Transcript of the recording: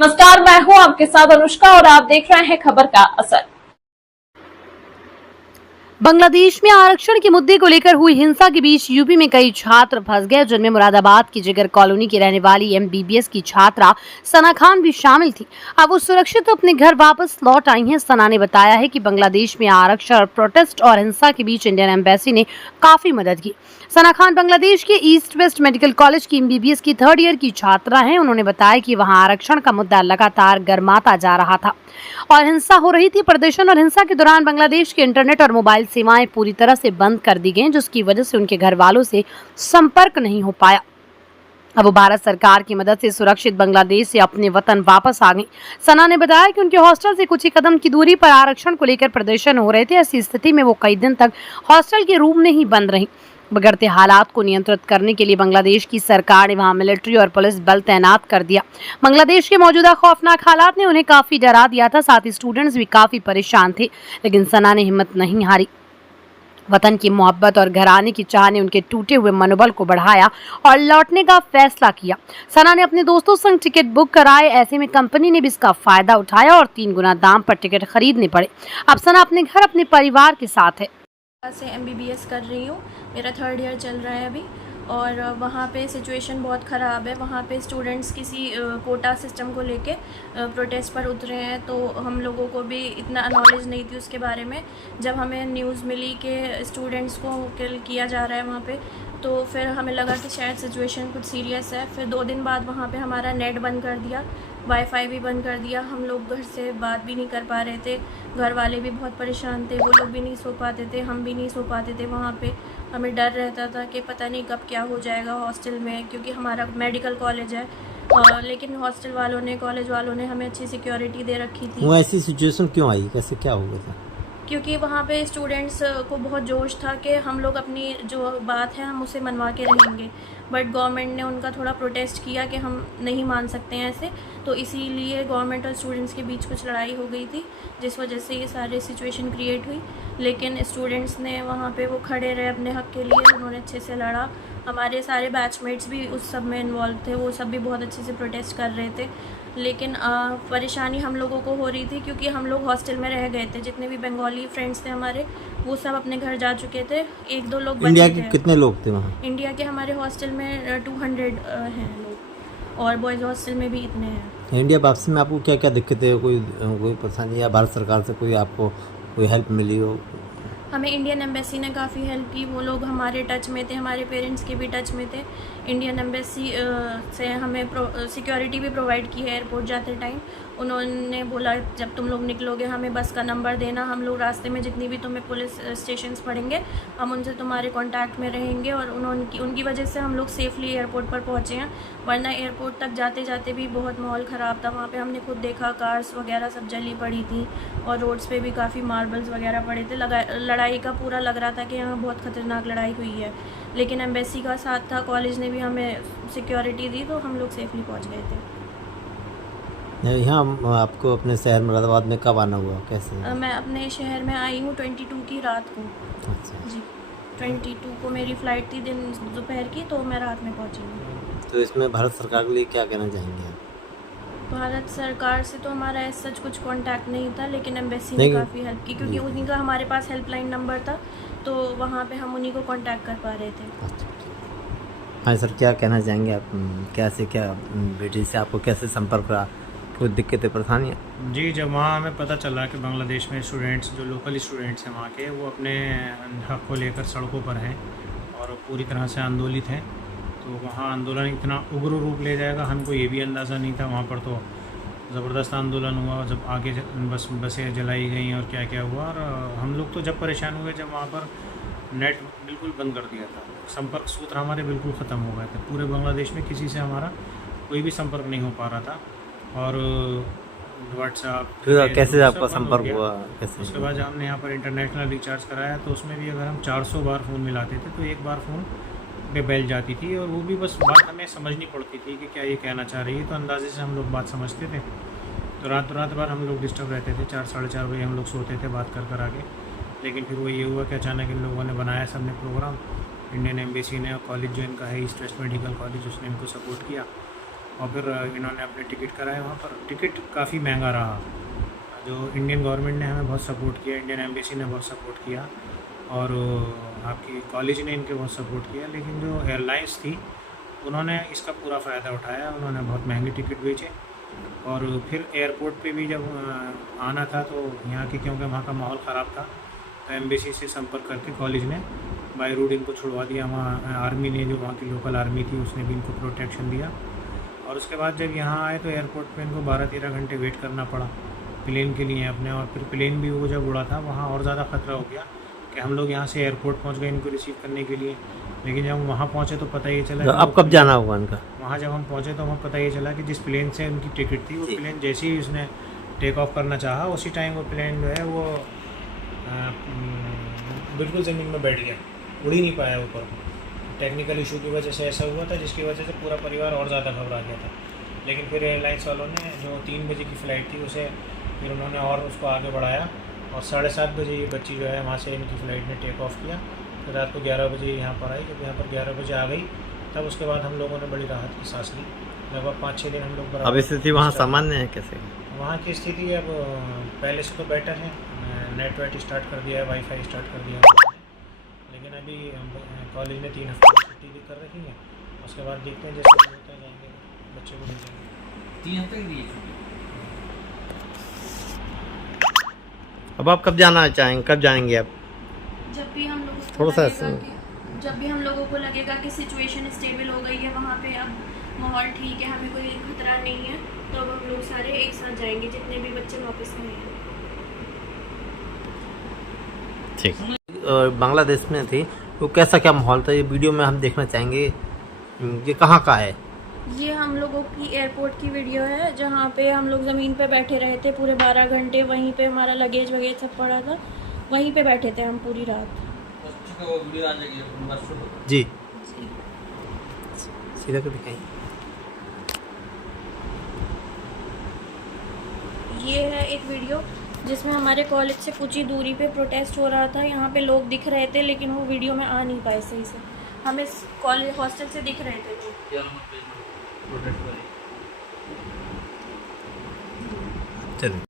नमस्कार, मैं हूं आपके साथ अनुष्का और आप देख रहे हैं खबर का असर। बांग्लादेश में आरक्षण के मुद्दे को लेकर हुई हिंसा के बीच यूपी में कई छात्र फंस गए, जिनमें मुरादाबाद की जिगर कॉलोनी की रहने वाली एमबीबीएस की छात्रा सना खान भी शामिल थी। अब वो सुरक्षित अपने घर वापस लौट आई हैं। सना ने बताया है कि बांग्लादेश में आरक्षण, प्रोटेस्ट और हिंसा के बीच इंडियन एम्बेसी ने काफी मदद की। सना खान बांग्लादेश के ईस्ट वेस्ट मेडिकल कॉलेज की एमबीबीएस की 3rd ईयर की छात्रा हैं। उन्होंने बताया कि वहां आरक्षण का मुद्दा लगातार गर्माता जा रहा था और हिंसा हो रही थी। प्रदर्शन और हिंसा के दौरान बांग्लादेश के इंटरनेट और मोबाइल सेवाएं पूरी तरह से बंद कर दी गईं, जिसकी वजह से उनके घर वालों से संपर्क नहीं हो पाया। अब वो भारत सरकार की मदद से सुरक्षित बांग्लादेश से अपने वतन वापस आ गई। सना ने बताया कि उनके हॉस्टल से कुछ ही कदम की दूरी पर आरक्षण को लेकर प्रदर्शन हो रहे थे। ऐसी स्थिति में वो कई दिन तक हॉस्टल के रूम में ही बंद रही। बिगड़ते हालात को नियंत्रित करने के लिए बांग्लादेश की सरकार ने वहां मिलिट्री और पुलिस बल तैनात कर दिया। बांग्लादेश के मौजूदा खौफनाक हालात ने उन्हें काफी डरा दिया था। साथ ही स्टूडेंट्स भी काफी परेशान थे, लेकिन सना ने हिम्मत नहीं हारी। वतन की मोहब्बत और घर आने की चाह ने उनके टूटे हुए मनोबल को बढ़ाया और लौटने का फैसला किया। सना ने अपने दोस्तों संग टिकट बुक कराए। ऐसे में कंपनी ने भी इसका फायदा उठाया और 3 गुना दाम पर टिकट खरीदने पड़े। अब सना अपने घर, अपने परिवार के साथ है। से एमबीबीएस कर रही हूँ, मेरा 3rd ईयर चल रहा है अभी। और वहाँ पे सिचुएशन बहुत ख़राब है। वहाँ पे स्टूडेंट्स किसी कोटा सिस्टम को लेके प्रोटेस्ट पर उतरे हैं, तो हम लोगों को भी इतना नॉलेज नहीं थी उसके बारे में। जब हमें न्यूज़ मिली कि स्टूडेंट्स को किल किया जा रहा है वहाँ पे, तो फिर हमें लगा कि शायद सिचुएशन कुछ सीरियस है। फिर 2 दिन बाद वहाँ पे हमारा नेट बंद कर दिया, वाईफाई भी बंद कर दिया। हम लोग घर से बात भी नहीं कर पा रहे थे, घर वाले भी बहुत परेशान थे, वो लोग भी नहीं सो पाते थे, हम भी नहीं सो पाते थे। वहाँ पे हमें डर रहता था कि पता नहीं कब क्या हो जाएगा हॉस्टल में, क्योंकि हमारा मेडिकल कॉलेज है। लेकिन हॉस्टल वालों ने, कॉलेज वालों ने हमें अच्छी सिक्योरिटी दे रखी थी। वो ऐसी सिचुएशन क्यों आई, कैसे क्या हुआ था? क्योंकि वहाँ पे स्टूडेंट्स को बहुत जोश था कि हम लोग अपनी जो बात है हम उसे मनवा के रहेंगे, बट गवर्नमेंट ने उनका थोड़ा प्रोटेस्ट किया कि हम नहीं मान सकते हैं ऐसे, तो इसीलिए गवर्नमेंट और स्टूडेंट्स के बीच कुछ लड़ाई हो गई थी, जिस वजह से ये सारी सिचुएशन क्रिएट हुई। लेकिन स्टूडेंट्स ने वहाँ पे वो खड़े रहे अपने हक़ के लिए, उन्होंने अच्छे से लड़ा। हमारे सारे बैचमेट्स भी उस सब में इन्वॉल्व थे, वो सब भी बहुत अच्छे से प्रोटेस्ट कर रहे थे। लेकिन परेशानी हम लोगों को हो रही थी क्योंकि हम लोग हॉस्टल में रह गए थे। जितने भी बंगाली फ्रेंड्स थे हमारे, वो सब अपने घर जा चुके थे। 1-2 लोग बचे थे। इंडिया के कितने लोग थे वहाँ? इंडिया के हमारे हॉस्टल में 200 हैं लोग, और बॉयज़ हॉस्टल में भी इतने हैं। इंडिया वापसी में आपको क्या क्या दिक्कतें, कोई परेशानी या भारत सरकार से कोई आपको कोई हेल्प मिली हो? हमें इंडियन एम्बेसी ने काफ़ी हेल्प की। वो लोग हमारे टच में थे, हमारे पेरेंट्स के भी टच में थे। इंडियन एम्बेसी से हमें सिक्योरिटी भी प्रोवाइड की है एयरपोर्ट जाते टाइम। उन्होंने बोला जब तुम लोग निकलोगे हमें बस का नंबर देना, हम लोग रास्ते में जितनी भी तुम्हें पुलिस स्टेशंस पड़ेंगे हम उनसे तुम्हारे कांटेक्ट में रहेंगे। और उनकी वजह से हम लोग सेफली एयरपोर्ट पर पहुँचे हैं, वरना एयरपोर्ट तक जाते जाते भी बहुत माहौल ख़राब था। वहाँ पे हमने खुद देखा कार्स वगैरह सब जली पड़ी थी और रोड्स पे भी काफ़ी मार्बल्स वगैरह पड़े थे। लड़ाई का पूरा लग रहा था कि यहाँ बहुत ख़तरनाक लड़ाई हुई है, लेकिन एम्बेसी का साथ था, कॉलेज ने भी हमें सिक्योरिटी दी, तो हम लोग सेफली पहुँच गए थे। यहाँ आपको अपने शहर मुरादाबाद में कब आना हुआ, कैसे? मैं अपने शहर में आई हूँ 22 की रात को। अच्छा जी, 22 को मेरी फ़्लाइट थी दोपहर की, तो मैं रात में पहुँची हूँ। तो इसमें भारत सरकार के लिए क्या कहना चाहेंगे आप? भारत सरकार से तो हमारा ऐसा कुछ कांटेक्ट नहीं था, लेकिन एम्बेसी ने काफ़ी हेल्प की, क्योंकि उन्हीं का हमारे पास हेल्पलाइन नंबर था, तो वहाँ पे हम उन्हीं को कांटेक्ट कर पा रहे थे। अच्छा, हाँ सर, क्या कहना चाहेंगे आप? कैसे क्या बेटी से आपको कैसे संपर्क रहा, कोई दिक्कतें परेशानियाँ? जी, जब वहाँ हमें पता चला कि बांग्लादेश में स्टूडेंट्स, जो लोकल स्टूडेंट्स हैं वहाँ के, वो अपने हक़ को लेकर सड़कों पर हैं और पूरी तरह से आंदोलित हैं, तो वहाँ आंदोलन इतना उग्र रूप ले जाएगा हमको ये भी अंदाज़ा नहीं था। वहाँ पर तो ज़बरदस्त आंदोलन हुआ, जब आगे बसें जलाई गई और क्या क्या हुआ। और हम लोग तो जब परेशान हुए जब वहाँ पर नेट बिल्कुल बंद कर दिया था, संपर्क सूत्र हमारे बिल्कुल ख़त्म हो गए थे। पूरे बांग्लादेश में किसी से हमारा कोई भी संपर्क नहीं हो पा रहा था। और व्हाट्सएप फिर कैसे आपका संपर्क हुआ, कैसे? उसके बाद हमने यहाँ पर इंटरनेशनल रिचार्ज कराया, तो उसमें भी अगर हम 400 बार फ़ोन मिलाते थे तो एक बार फ़ोन पे बेल जाती थी, और वो भी बस बात हमें समझनी पड़ती थी कि क्या ये कहना चाह रही है, तो अंदाजे से हम लोग बात समझते थे। तो रात भर हम लोग डिस्टर्ब रहते थे, 4-4:30 बजे हम लोग सोते थे बात कर आगे। लेकिन फिर वो ये हुआ कि अचानक इन लोगों ने बनाया सबने प्रोग्राम, इंडियन एम्बेसी ने, और कॉलेज जो इनका है ईस्ट वेस्ट मेडिकल कॉलेज, उसने इनको सपोर्ट किया और फिर इन्होंने अपने टिकट कराए वहाँ पर। टिकट काफ़ी महंगा रहा। जो इंडियन गवर्नमेंट ने हमें बहुत सपोर्ट किया, इंडियन एम्बेसी ने बहुत सपोर्ट किया और आपकी कॉलेज ने इनके बहुत सपोर्ट किया, लेकिन जो एयरलाइंस थी उन्होंने इसका पूरा फ़ायदा उठाया। उन्होंने बहुत महंगे टिकट बेचे और फिर एयरपोर्ट पे भी जब आना था तो यहाँ की, क्योंकि वहाँ का माहौल ख़राब था, तो एम्बेसी से संपर्क करके कॉलेज ने बाई रोड इनको छुड़वा दिया। वहाँ आर्मी ने, जो वहाँ की लोकल आर्मी थी, उसने भी इनको प्रोटेक्शन दिया। और उसके बाद जब यहाँ आए तो एयरपोर्ट पे इनको 12-13 घंटे वेट करना पड़ा प्लेन के लिए अपने। और फिर प्लेन भी वो जब उड़ा था वहाँ और ज़्यादा ख़तरा हो गया कि हम लोग यहाँ से एयरपोर्ट पहुँच गए इनको रिसीव करने के लिए, लेकिन जब हम वहाँ पहुँचे तो पता ये चला तो अब कब जाना होगा इनका? वहाँ जब हम पहुँचे तो हमें पता ये चला कि जिस प्लेन से उनकी टिकट थी, वो प्लेन जैसे ही उसने टेक ऑफ करना चाहा उसी टाइम वो प्लेन जो है वो बिल्कुल ज़मीन में बैठ गया, उड़ ही नहीं पाया ऊपर। टेक्निकल इशू की वजह से ऐसा हुआ था, जिसकी वजह से पूरा परिवार और ज़्यादा घबरा गया था। लेकिन फिर एयरलाइंस वालों ने, जो 3 बजे की फ़्लाइट थी, उसे फिर उन्होंने और उसको आगे बढ़ाया और 7:30 बजे ये बच्ची जो है वहाँ से इनकी फ़्लाइट ने टेक ऑफ किया। फिर रात को 11 बजे यहाँ पर आई। जब यहाँ पर 11 बजे आ गई तब उसके बाद हम लोगों ने बड़ी राहत की सांस ली। लगभग 5-6 दिन हम लोग अब स्थिति वहाँ सामान्य है कैसे? वहाँ की स्थिति अब पहले से तो बेटर है। नेट वेट स्टार्ट कर दिया है, वाईफाई स्टार्ट कर दिया है, लेकिन अभी कॉलेज ने 3 हफ्ते की छुट्टी भी कर रखी है। उसके बाद देखते हैं जैसे भी होता है, जाएंगे बच्चे को भेजेंगे। 3 हफ्ते की दी छुट्टी। अब आप कब जाना चाहेंगे, कब जाएंगे आप? जब भी हम लोगों को थोड़ा सा लगेगा कि जब भी हम लोगों को लगेगा कि सिचुएशन स्टेबल हो गई है, वहाँ पे अब माहौल ठीक है, हमें कोई खतरा नहीं है, तो अब हम लोग सारे एक साथ जाएंगे, जितने भी बच्चे वापस आए हैं। ठीक। बांग्लादेश में थी तो कैसा क्या माहौल था, ये वीडियो में हम देखना चाहेंगे। ये कहाँ का है? ये हम लोगों की एयरपोर्ट की वीडियो है, जहाँ पे हम लोग ज़मीन पे बैठे रहे थे पूरे 12 घंटे। वहीं पे हमारा लगेज वगैरह सब पड़ा था, वहीं पे बैठे थे हम पूरी रात। वो वीडियो आ जाएगी जी, सीधा कर दिखाइए। ये है एक वीडियो जिसमें हमारे कॉलेज से कुछ ही दूरी पे प्रोटेस्ट हो रहा था। यहाँ पे लोग दिख रहे थे, लेकिन वो वीडियो में आ नहीं पाए सही से। हमें कॉलेज हॉस्टल से दिख रहे थे लोग। प्रोटेस्ट चलिए।